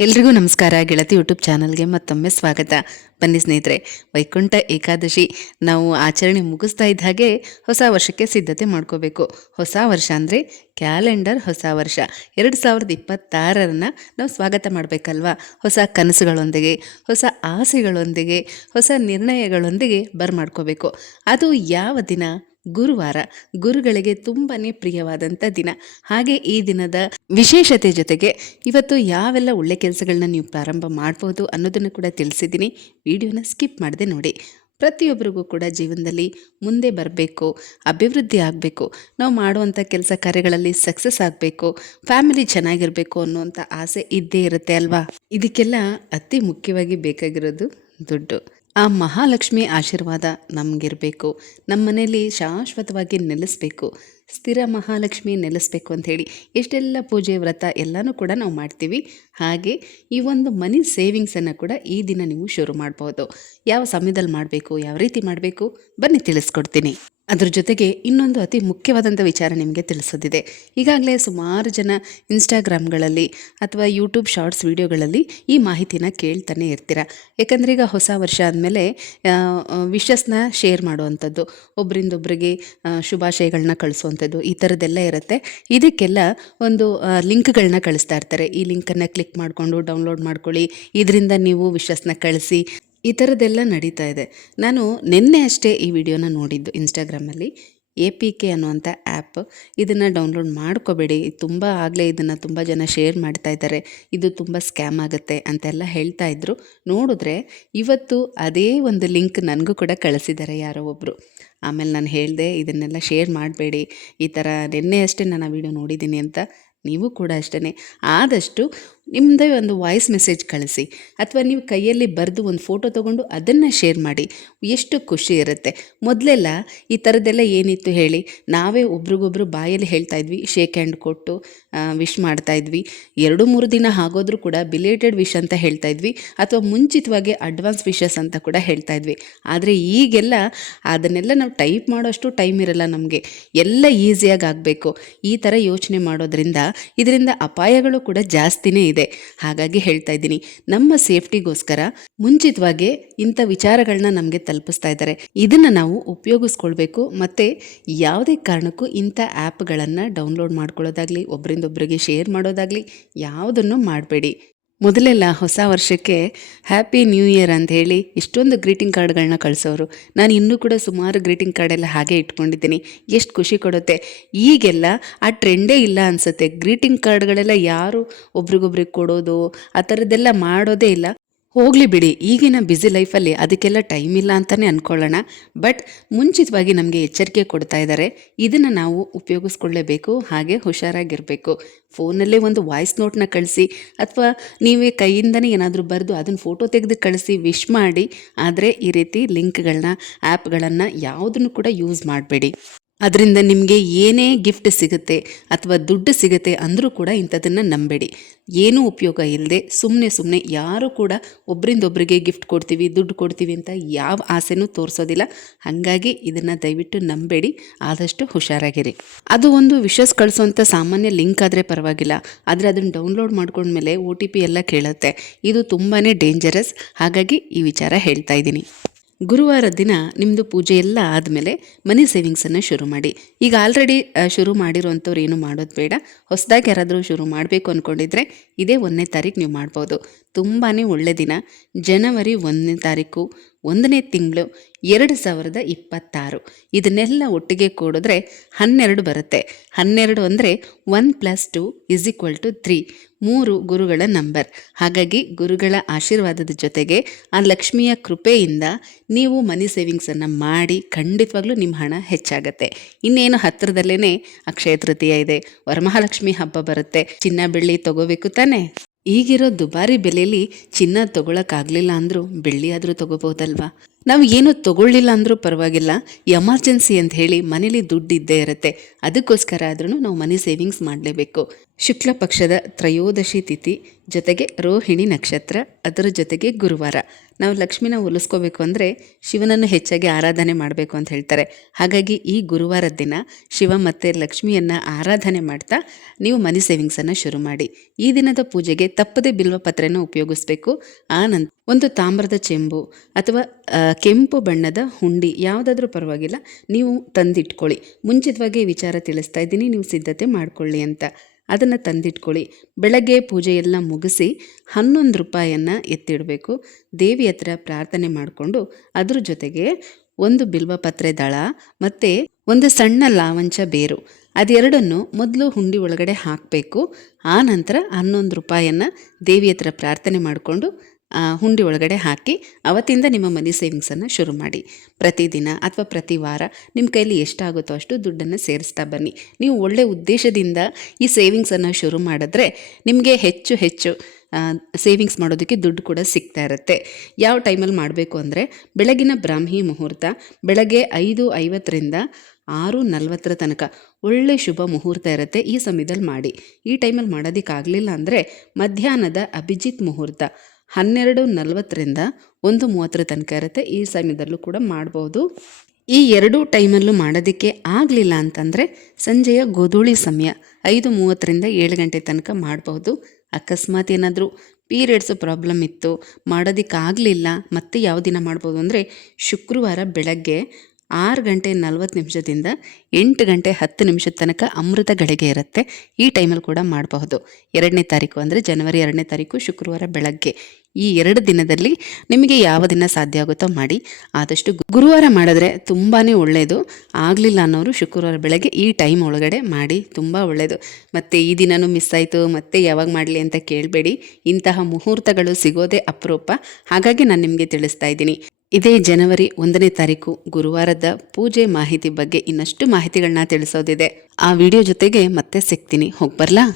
ಎಲ್ರಿಗೂ ನಮಸ್ಕಾರ. ಗೆಳತಿ ಯೂಟ್ಯೂಬ್ ಚಾನಲ್ಗೆ ಮತ್ತೊಮ್ಮೆ ಸ್ವಾಗತ. ಬನ್ನಿ ಸ್ನೇಹಿತರೆ, ವೈಕುಂಠ ಏಕಾದಶಿ ನಾವು ಆಚರಣೆ ಮುಗಿಸ್ತಾ ಇದ್ದ ಹಾಗೆ ಹೊಸ ವರ್ಷಕ್ಕೆ ಸಿದ್ಧತೆ ಮಾಡ್ಕೋಬೇಕು. ಹೊಸ ವರ್ಷ ಅಂದರೆ ಕ್ಯಾಲೆಂಡರ್ ಹೊಸ ವರ್ಷ 2026 ನಾವು ಸ್ವಾಗತ ಮಾಡಬೇಕಲ್ವಾ. ಹೊಸ ಕನಸುಗಳೊಂದಿಗೆ, ಹೊಸ ಆಸೆಗಳೊಂದಿಗೆ, ಹೊಸ ನಿರ್ಣಯಗಳೊಂದಿಗೆ ಮಾಡ್ಕೋಬೇಕು. ಅದು ಯಾವ ದಿನ? ಗುರುವಾರ. ಗುರುಗಳಿಗೆ ತುಂಬಾ ಪ್ರಿಯವಾದಂಥ ದಿನ. ಹಾಗೆ ಈ ದಿನದ ವಿಶೇಷತೆ ಜೊತೆಗೆ ಇವತ್ತು ಯಾವೆಲ್ಲ ಒಳ್ಳೆ ಕೆಲಸಗಳನ್ನ ನೀವು ಪ್ರಾರಂಭ ಮಾಡ್ಬೋದು ಅನ್ನೋದನ್ನು ಕೂಡ ತಿಳಿಸಿದ್ದೀನಿ. ವಿಡಿಯೋನ ಸ್ಕಿಪ್ ಮಾಡದೆ ನೋಡಿ. ಪ್ರತಿಯೊಬ್ಬರಿಗೂ ಕೂಡ ಜೀವನದಲ್ಲಿ ಮುಂದೆ ಬರಬೇಕು, ಅಭಿವೃದ್ಧಿ ಆಗಬೇಕು, ನಾವು ಮಾಡುವಂಥ ಕೆಲಸ ಕಾರ್ಯಗಳಲ್ಲಿ ಸಕ್ಸಸ್ ಆಗಬೇಕು, ಫ್ಯಾಮಿಲಿ ಚೆನ್ನಾಗಿರಬೇಕು ಅನ್ನುವಂಥ ಆಸೆ ಇದ್ದೇ ಇರುತ್ತೆ ಅಲ್ವಾ. ಇದಕ್ಕೆಲ್ಲ ಅತಿ ಮುಖ್ಯವಾಗಿ ಬೇಕಾಗಿರೋದು ದುಡ್ಡು. ಆ ಮಹಾಲಕ್ಷ್ಮಿ ಆಶೀರ್ವಾದ ನಮಗಿರಬೇಕು, ನಮ್ಮ ಮನೆಯಲ್ಲಿ ಶಾಶ್ವತವಾಗಿ ನೆಲೆಸಬೇಕು, ಸ್ಥಿರ ಮಹಾಲಕ್ಷ್ಮಿ ನೆಲೆಸಬೇಕು ಅಂಥೇಳಿ ಎಷ್ಟೆಲ್ಲ ಪೂಜೆ ವ್ರತ ಎಲ್ಲನೂ ಕೂಡ ನಾವು ಮಾಡ್ತೀವಿ. ಹಾಗೆ ಈ ಒಂದು ಮನಿ ಸೇವಿಂಗ್ಸನ್ನು ಕೂಡ ಈ ದಿನ ನೀವು ಶುರು ಮಾಡ್ಬೋದು. ಯಾವ ಸಮಯದಲ್ಲಿ ಮಾಡಬೇಕು, ಯಾವ ರೀತಿ ಮಾಡಬೇಕು, ಬನ್ನಿ ತಿಳಿಸ್ಕೊಡ್ತೀನಿ. ಅದ್ರ ಜೊತೆಗೆ ಇನ್ನೊಂದು ಅತಿ ಮುಖ್ಯವಾದಂಥ ವಿಚಾರ ನಿಮಗೆ ತಿಳಿಸೋದಿದೆ. ಈಗಾಗಲೇ ಸುಮಾರು ಜನ ಇನ್ಸ್ಟಾಗ್ರಾಮ್ಗಳಲ್ಲಿ ಅಥವಾ ಯೂಟ್ಯೂಬ್ ಶಾರ್ಟ್ಸ್ ವಿಡಿಯೋಗಳಲ್ಲಿ ಈ ಮಾಹಿತಿನ ಕೇಳ್ತಾನೆ ಇರ್ತೀರ. ಯಾಕಂದರೆ ಈಗ ಹೊಸ ವರ್ಷ ಆದಮೇಲೆ ವಿಶಸ್ನ ಶೇರ್ ಮಾಡುವಂಥದ್ದು, ಒಬ್ಬರಿಂದೊಬ್ಬರಿಗೆ ಶುಭಾಶಯಗಳನ್ನ ಕಳಿಸುವಂಥದ್ದು, ಈ ಥರದ್ದೆಲ್ಲ ಇರುತ್ತೆ. ಇದಕ್ಕೆಲ್ಲ ಒಂದು ಲಿಂಕ್ಗಳನ್ನ ಕಳಿಸ್ತಾ ಇರ್ತಾರೆ. ಈ ಲಿಂಕನ್ನು ಕ್ಲಿಕ್ ಮಾಡಿಕೊಂಡು ಡೌನ್ಲೋಡ್ ಮಾಡ್ಕೊಳ್ಳಿ, ಇದರಿಂದ ನೀವು ವಿಶಸ್ನ ಕಳಿಸಿ, ಈ ಥರದ್ದೆಲ್ಲ ನಡೀತಾ ಇದೆ. ನಾನು ನಿನ್ನೆ ಅಷ್ಟೇ ಈ ವಿಡಿಯೋನ ನೋಡಿದ್ದು ಇನ್ಸ್ಟಾಗ್ರಾಮಲ್ಲಿ. APK ಅನ್ನುವಂಥ ಆ್ಯಪ್, ಇದನ್ನು ಡೌನ್ಲೋಡ್ ಮಾಡ್ಕೋಬೇಡಿ, ಆಗಲೇ ಇದನ್ನು ತುಂಬ ಜನ ಶೇರ್ ಮಾಡ್ತಾ ಇದ್ದಾರೆ, ಇದು ತುಂಬ ಸ್ಕ್ಯಾಮ್ ಆಗುತ್ತೆ ಅಂತೆಲ್ಲ ಹೇಳ್ತಾ ಇದ್ರು. ನೋಡಿದ್ರೆ ಇವತ್ತು ಅದೇ ಒಂದು ಲಿಂಕ್ ನನಗೂ ಕೂಡ ಕಳಿಸಿದ್ದಾರೆ ಯಾರೋ ಒಬ್ಬರು. ಆಮೇಲೆ ನಾನು ಹೇಳಿದೆ ಇದನ್ನೆಲ್ಲ ಶೇರ್ ಮಾಡಬೇಡಿ, ಈ ಥರ ನಿನ್ನೆ ಅಷ್ಟೇ ನಾನು ಆ ವಿಡಿಯೋ ನೋಡಿದ್ದೀನಿ ಅಂತ. ನೀವು ಕೂಡ ಅಷ್ಟೇ, ಆದಷ್ಟು ನಿಮ್ಮದೇ ಒಂದು ವಾಯ್ಸ್ ಮೆಸೇಜ್ ಕಳಿಸಿ, ಅಥವಾ ನೀವು ಕೈಯಲ್ಲಿ ಬರೆದು ಒಂದು ಫೋಟೋ ತೊಗೊಂಡು ಅದನ್ನು ಶೇರ್ ಮಾಡಿ. ಎಷ್ಟು ಖುಷಿ ಇರುತ್ತೆ. ಮೊದಲೆಲ್ಲ ಈ ಥರದ್ದೆಲ್ಲ ಏನಿತ್ತು ಹೇಳಿ, ನಾವೇ ಒಬ್ರಿಗೊಬ್ರು ಬಾಯಲ್ಲಿ ಹೇಳ್ತಾ ಇದ್ವಿ, ಶೇಕ್ ಹ್ಯಾಂಡ್ ಕೊಟ್ಟು ವಿಶ್ ಮಾಡ್ತಾಯಿದ್ವಿ. 2-3 ದಿನ ಆಗೋದ್ರೂ ಕೂಡ ಬಿಲೇಟೆಡ್ ವಿಶ್ ಅಂತ ಹೇಳ್ತಾ ಇದ್ವಿ, ಅಥವಾ ಮುಂಚಿತವಾಗಿ ಅಡ್ವಾನ್ಸ್ ವಿಶಸ್ ಅಂತ ಕೂಡ ಹೇಳ್ತಾ ಇದ್ವಿ. ಆದರೆ ಈಗೆಲ್ಲ ಅದನ್ನೆಲ್ಲ ನಾವು ಟೈಪ್ ಮಾಡೋಷ್ಟು ಟೈಮ್ ಇರಲ್ಲ ನಮಗೆ, ಎಲ್ಲ ಈಸಿಯಾಗಿ ಆಗಬೇಕು. ಈ ಥರ ಯೋಚನೆ ಮಾಡೋದ್ರಿಂದ ಇದರಿಂದ ಅಪಾಯಗಳು ಕೂಡ ಜಾಸ್ತಿನೇ ಇದೆ. ಹಾಗಾಗಿ ಹೇಳ್ತಾ ಇದ್ದೀನಿ, ನಮ್ಮ ಸೇಫ್ಟಿಗೋಸ್ಕರ ಮುಂಚಿತವಾಗಿ ಇಂಥ ವಿಚಾರಗಳನ್ನ ನಮಗೆ ತಲುಪಿಸ್ತಾ ಇದ್ದಾರೆ. ಇದನ್ನು ನಾವು ಉಪಯೋಗಿಸ್ಕೊಳ್ಬೇಕು. ಮತ್ತು ಯಾವುದೇ ಕಾರಣಕ್ಕೂ ಇಂಥ ಆ್ಯಪ್ಗಳನ್ನು ಡೌನ್ಲೋಡ್ ಮಾಡ್ಕೊಳ್ಳೋದಾಗಲಿ, ಒಬ್ಬರಿಂದೊಬ್ಬರಿಗೆ ಶೇರ್ ಮಾಡೋದಾಗಲಿ ಯಾವುದನ್ನು ಮಾಡಬೇಡಿ. ಮೊದಲೆಲ್ಲ ಹೊಸ ವರ್ಷಕ್ಕೆ ಹ್ಯಾಪಿ ನ್ಯೂ ಇಯರ್ ಅಂತ ಹೇಳಿ ಇಷ್ಟೊಂದು ಗ್ರೀಟಿಂಗ್ ಕಾರ್ಡ್ಗಳನ್ನ ಕಳಿಸೋರು. ನಾನು ಇನ್ನೂ ಕೂಡ ಸುಮಾರು ಗ್ರೀಟಿಂಗ್ ಕಾರ್ಡೆಲ್ಲ ಹಾಗೆ ಇಟ್ಕೊಂಡಿದ್ದೀನಿ. ಎಷ್ಟು ಖುಷಿ ಕೊಡುತ್ತೆ. ಈಗೆಲ್ಲ ಆ ಟ್ರೆಂಡೇ ಇಲ್ಲ ಅನಿಸುತ್ತೆ. ಗ್ರೀಟಿಂಗ್ ಕಾರ್ಡ್ಗಳೆಲ್ಲ ಯಾರು ಒಬ್ರಿಗೊಬ್ರಿಗೆ ಕೊಡೋದು ಆ ಥರದ್ದೆಲ್ಲ ಮಾಡೋದೇ ಇಲ್ಲ. ಹೋಗಲಿ ಬಿಡಿ, ಈಗಿನ ಬ್ಯುಸಿ ಲೈಫಲ್ಲಿ ಅದಕ್ಕೆಲ್ಲ ಟೈಮ್ ಇಲ್ಲ ಅಂತಲೇ ಅಂದ್ಕೊಳ್ಳೋಣ. ಬಟ್ ಮುಂಚಿತವಾಗಿ ನಮಗೆ ಎಚ್ಚರಿಕೆ ಕೊಡ್ತಾ ಇದ್ದಾರೆ. ಇದನ್ನು ನಾವು ಉಪಯೋಗಿಸ್ಕೊಳ್ಳೇಬೇಕು. ಹಾಗೆ ಹುಷಾರಾಗಿರಬೇಕು. ಫೋನಲ್ಲೇ ಒಂದು ವಾಯ್ಸ್ ನೋಟ್ನ ಕಳಿಸಿ, ಅಥವಾ ನೀವೇ ಕೈಯಿಂದನೇ ಏನಾದರೂ ಬರೆದು ಅದನ್ನು ಫೋಟೋ ತೆಗೆದು ಕಳಿಸಿ ವಿಶ್ ಮಾಡಿ. ಆದರೆ ಈ ರೀತಿ ಲಿಂಕ್ಗಳನ್ನ, ಆ್ಯಪ್ಗಳನ್ನು ಯಾವುದನ್ನು ಕೂಡ ಯೂಸ್ ಮಾಡಬೇಡಿ. ಅದರಿಂದ ನಿಮಗೆ ಏನೇ ಗಿಫ್ಟ್ ಸಿಗುತ್ತೆ ಅಥವಾ ದುಡ್ಡು ಸಿಗುತ್ತೆ ಅಂದರೂ ಕೂಡ ಇಂಥದನ್ನು ನಂಬೇಡಿ. ಏನೂ ಉಪಯೋಗ ಇಲ್ಲದೆ ಸುಮ್ಮನೆ ಯಾರೂ ಕೂಡ ಒಬ್ಬರಿಂದೊಬ್ಬರಿಗೆ ಗಿಫ್ಟ್ ಕೊಡ್ತೀವಿ, ದುಡ್ಡು ಕೊಡ್ತೀವಿ ಅಂತ ಯಾವ ಆಸೆನೂ ತೋರಿಸೋದಿಲ್ಲ. ಹಾಗಾಗಿ ಇದನ್ನು ದಯವಿಟ್ಟು ನಂಬೇಡಿ. ಆದಷ್ಟು ಹುಷಾರಾಗಿರಿ. ಅದು ಒಂದು ವಿಶಸ್ ಕಳಿಸೋಂಥ ಸಾಮಾನ್ಯ ಲಿಂಕ್ ಆದರೆ ಪರವಾಗಿಲ್ಲ, ಆದರೆ ಅದನ್ನು ಡೌನ್ಲೋಡ್ ಮಾಡ್ಕೊಂಡ್ಮೇಲೆ OTP ಎಲ್ಲ ಕೇಳುತ್ತೆ. ಇದು ತುಂಬಾ ಡೇಂಜರಸ್. ಹಾಗಾಗಿ ಈ ವಿಚಾರ ಹೇಳ್ತಾ ಇದ್ದೀನಿ. ಗುರುವಾರ ದಿನ ನಿಮ್ಮದು ಪೂಜೆ ಎಲ್ಲ ಆದಮೇಲೆ ಮನಿ ಸೇವಿಂಗ್ಸನ್ನು ಶುರು ಮಾಡಿ. ಈಗ ಆಲ್ರೆಡಿ ಶುರು ಮಾಡಿರೋವಂಥವ್ರು ಏನು ಮಾಡೋದು ಬೇಡ. ಹೊಸದಾಗಿ ಯಾರಾದರೂ ಶುರು ಮಾಡಬೇಕು ಅಂದ್ಕೊಂಡಿದ್ರೆ ಇದೇ 1ನೇ ತಾರೀಕು ನೀವು ಮಾಡ್ಬೋದು. ತುಂಬಾ ಒಳ್ಳೆ ದಿನ. ಜನವರಿ 1ನೇ ತಾರೀಕು, 1ನೇ ತಿಂಗಳು 2026. ಇದನ್ನೆಲ್ಲ ಒಟ್ಟಿಗೆ ಕೂಡಿದ್ರೆ 12 ಬರುತ್ತೆ. 12 ಅಂದರೆ 1+2 = 3. 3 ಗುರುಗಳ ನಂಬರ್. ಹಾಗಾಗಿ ಗುರುಗಳ ಆಶೀರ್ವಾದದ ಜೊತೆಗೆ ಆ ಲಕ್ಷ್ಮಿಯ ಕೃಪೆಯಿಂದ ನೀವು ಮನಿ ಸೇವಿಂಗ್ಸನ್ನು ಮಾಡಿ ಖಂಡಿತವಾಗ್ಲೂ ನಿಮ್ಮ ಹಣ ಹೆಚ್ಚಾಗತ್ತೆ. ಇನ್ನೇನು ಹತ್ತಿರದಲ್ಲೇ ಅಕ್ಷಯ ತೃತೀಯ ಇದೆ, ವರಮಹಾಲಕ್ಷ್ಮಿ ಹಬ್ಬ ಬರುತ್ತೆ. ಚಿನ್ನ ಬೆಳ್ಳಿ ತಗೋಬೇಕು ತಾನೇ. ಈಗಿರೋ ದುಬಾರಿ ಬೆಲೆಯಲ್ಲಿ ಚಿನ್ನ ತೊಗೊಳಕ್ಕಾಗಲಿಲ್ಲ ಅಂದರೂ ಬೆಳ್ಳಿ ಆದರೂ ತೊಗೋಬೋದಲ್ವಾ. ನಾವು ಏನೂ ತೊಗೊಳ್ಳಿಲ್ಲ ಅಂದರೂ ಪರವಾಗಿಲ್ಲ, ಎಮರ್ಜೆನ್ಸಿ ಅಂತ ಹೇಳಿ ಮನೇಲಿ ದುಡ್ಡು ಇದ್ದೇ ಇರುತ್ತೆ. ಅದಕ್ಕೋಸ್ಕರ ಆದ್ರೂ ನಾವು ಮನಿ ಸೇವಿಂಗ್ಸ್ ಮಾಡಲೇಬೇಕು. ಶುಕ್ಲ ಪಕ್ಷದ ತ್ರಯೋದಶಿ ತಿಥಿ ಜೊತೆಗೆ ರೋಹಿಣಿ ನಕ್ಷತ್ರ, ಅದರ ಜೊತೆಗೆ ಗುರುವಾರ. ನಾವು ಲಕ್ಷ್ಮಿನ ಒಲಿಸ್ಕೋಬೇಕು ಅಂದರೆ ಶಿವನನ್ನು ಹೆಚ್ಚಾಗಿ ಆರಾಧನೆ ಮಾಡಬೇಕು ಅಂತ ಹೇಳ್ತಾರೆ. ಹಾಗಾಗಿ ಈ ಗುರುವಾರದ ದಿನ ಶಿವ ಮತ್ತು ಲಕ್ಷ್ಮಿಯನ್ನು ಆರಾಧನೆ ಮಾಡ್ತಾ ನೀವು ಮನಿ ಸೇವಿಂಗ್ಸನ್ನು ಶುರು ಮಾಡಿ. ಈ ದಿನದ ಪೂಜೆಗೆ ತಪ್ಪದೆ ಬಿಲ್ವ ಪತ್ರೆನ ಉಪಯೋಗಿಸ್ಬೇಕು. ಆನಂತರ ಒಂದು ತಾಮ್ರದ ಚೆಂಬು ಅಥವಾ ಕೆಂಪು ಬಣ್ಣದ ಹುಂಡಿ ಯಾವುದಾದ್ರೂ ಪರವಾಗಿಲ್ಲ, ನೀವು ತಂದಿಟ್ಕೊಳ್ಳಿ. ಮುಂಚಿತವಾಗಿ ವಿಚಾರ ತಿಳಿಸ್ತಾ ಇದ್ದೀನಿ, ನೀವು ಸಿದ್ಧತೆ ಮಾಡಿಕೊಳ್ಳಿ ಅಂತ. ಅದನ್ನು ತಂದಿಟ್ಕೊಳ್ಳಿ. ಬೆಳಗ್ಗೆ ಪೂಜೆಯೆಲ್ಲ ಮುಗಿಸಿ 11 ರೂಪಾಯಿಯನ್ನು ಎತ್ತಿಡಬೇಕು. ದೇವಿ ಹತ್ರ ಪ್ರಾರ್ಥನೆ ಮಾಡಿಕೊಂಡು ಅದ್ರ ಜೊತೆಗೆ ಒಂದು ಬಿಲ್ವಪತ್ರೆ ದಳ ಮತ್ತು ಒಂದು ಸಣ್ಣ ಲಾವಂಚ ಬೇರು, ಅದೆರಡನ್ನು ಮೊದಲು ಹುಂಡಿ ಒಳಗಡೆ ಹಾಕಬೇಕು. ಆ ನಂತರ 11 ರೂಪಾಯಿಯನ್ನು ದೇವಿ ಹತ್ರ ಪ್ರಾರ್ಥನೆ ಮಾಡಿಕೊಂಡು ಹುಂಡಿ ಒಳಗಡೆ ಹಾಕಿ ಅವತ್ತಿಂದ ನಿಮ್ಮ ಮನಿ ಸೇವಿಂಗ್ಸನ್ನು ಶುರು ಮಾಡಿ. ಪ್ರತಿದಿನ ಅಥವಾ ಪ್ರತಿ ವಾರ ನಿಮ್ಮ ಕೈಲಿ ಎಷ್ಟಾಗುತ್ತೋ ಅಷ್ಟು ದುಡ್ಡನ್ನು ಸೇರಿಸ್ತಾ ಬನ್ನಿ. ನೀವು ಒಳ್ಳೆಯ ಉದ್ದೇಶದಿಂದ ಈ ಸೇವಿಂಗ್ಸನ್ನು ಶುರು ಮಾಡಿದ್ರೆ ನಿಮಗೆ ಹೆಚ್ಚು ಹೆಚ್ಚು ಸೇವಿಂಗ್ಸ್ ಮಾಡೋದಕ್ಕೆ ದುಡ್ಡು ಕೂಡ ಸಿಗ್ತಾ ಇರುತ್ತೆ. ಯಾವ ಟೈಮಲ್ಲಿ ಮಾಡಬೇಕು ಅಂದರೆ ಬೆಳಗಿನ ಬ್ರಾಹ್ಮಿ ಮುಹೂರ್ತ, ಬೆಳಗ್ಗೆ 5:50ರಿಂದ 6:40 ತನಕ ಒಳ್ಳೆ ಶುಭ ಮುಹೂರ್ತ ಇರುತ್ತೆ. ಈ ಸಮಯದಲ್ಲಿ ಮಾಡಿ. ಈ ಟೈಮಲ್ಲಿ ಮಾಡೋದಕ್ಕಾಗಲಿಲ್ಲ ಅಂದರೆ ಮಧ್ಯಾಹ್ನದ ಅಭಿಜಿತ್ ಮುಹೂರ್ತ 12:40ರಿಂದ 1:30 ತನಕ ಇರುತ್ತೆ. ಈ ಸಮಯದಲ್ಲೂ ಕೂಡ ಮಾಡ್ಬೋದು. ಈ ಎರಡೂ ಟೈಮಲ್ಲೂ ಮಾಡೋದಕ್ಕೆ ಆಗಲಿಲ್ಲ ಅಂತಂದರೆ ಸಂಜೆಯ ಗೋಧೂಳಿ ಸಮಯ 5:30ರಿಂದ 7 ಗಂಟೆ ತನಕ ಮಾಡ್ಬೋದು. ಅಕಸ್ಮಾತ್ ಏನಾದರೂ ಪೀರಿಯಡ್ಸ್ ಪ್ರಾಬ್ಲಮ್ ಇತ್ತು, ಮಾಡೋದಕ್ಕಾಗಲಿಲ್ಲ, ಮತ್ತೆ ಯಾವ ದಿನ ಮಾಡ್ಬೋದು ಅಂದರೆ ಶುಕ್ರವಾರ ಬೆಳಗ್ಗೆ 6:40 8 ಗಂಟೆ 10 ತನಕ ಅಮೃತ ಗಳಿಗೆ ಇರುತ್ತೆ. ಈ ಟೈಮಲ್ಲಿ ಕೂಡ ಮಾಡಬಹುದು. 2ನೇ ತಾರೀಕು ಅಂದರೆ ಜನವರಿ 2ನೇ ತಾರೀಕು ಶುಕ್ರವಾರ ಬೆಳಗ್ಗೆ. ಈ 2 ದಿನದಲ್ಲಿ ನಿಮಗೆ ಯಾವ ದಿನ ಸಾಧ್ಯ ಆಗುತ್ತೋ ಮಾಡಿ. ಆದಷ್ಟು ಗುರುವಾರ ಮಾಡಿದ್ರೆ ತುಂಬಾ ಒಳ್ಳೆಯದು. ಆಗಲಿಲ್ಲ ಅನ್ನೋರು ಶುಕ್ರವಾರ ಬೆಳಗ್ಗೆ ಈ ಟೈಮ್ ಒಳಗಡೆ ಮಾಡಿ, ತುಂಬ ಒಳ್ಳೆಯದು. ಮತ್ತು ಈ ದಿನನೂ ಮಿಸ್ ಆಯಿತು, ಮತ್ತೆ ಯಾವಾಗ ಮಾಡಲಿ ಅಂತ ಕೇಳಬೇಡಿ. ಇಂತಹ ಮುಹೂರ್ತಗಳು ಸಿಗೋದೇ ಅಪರೂಪ. ಹಾಗಾಗಿ ನಾನು ನಿಮಗೆ ತಿಳಿಸ್ತಾ ಇದ್ದೀನಿ. ಇದೇ ಜನವರಿ 1ನೇ ತಾರೀಕು ಗುರುವಾರದ ಪೂಜೆ ಮಾಹಿತಿ ಬಗ್ಗೆ ಇನ್ನಷ್ಟು ಮಾಹಿತಿಗಳನ್ನ ತಿಳಿಸೋದಿದೆ. ಆ ವಿಡಿಯೋ ಜೊತೆಗೆ ಮತ್ತೆ ಸಿಗ್ತೀನಿ. ಹೋಗಿ ಬರ್ಲಾ?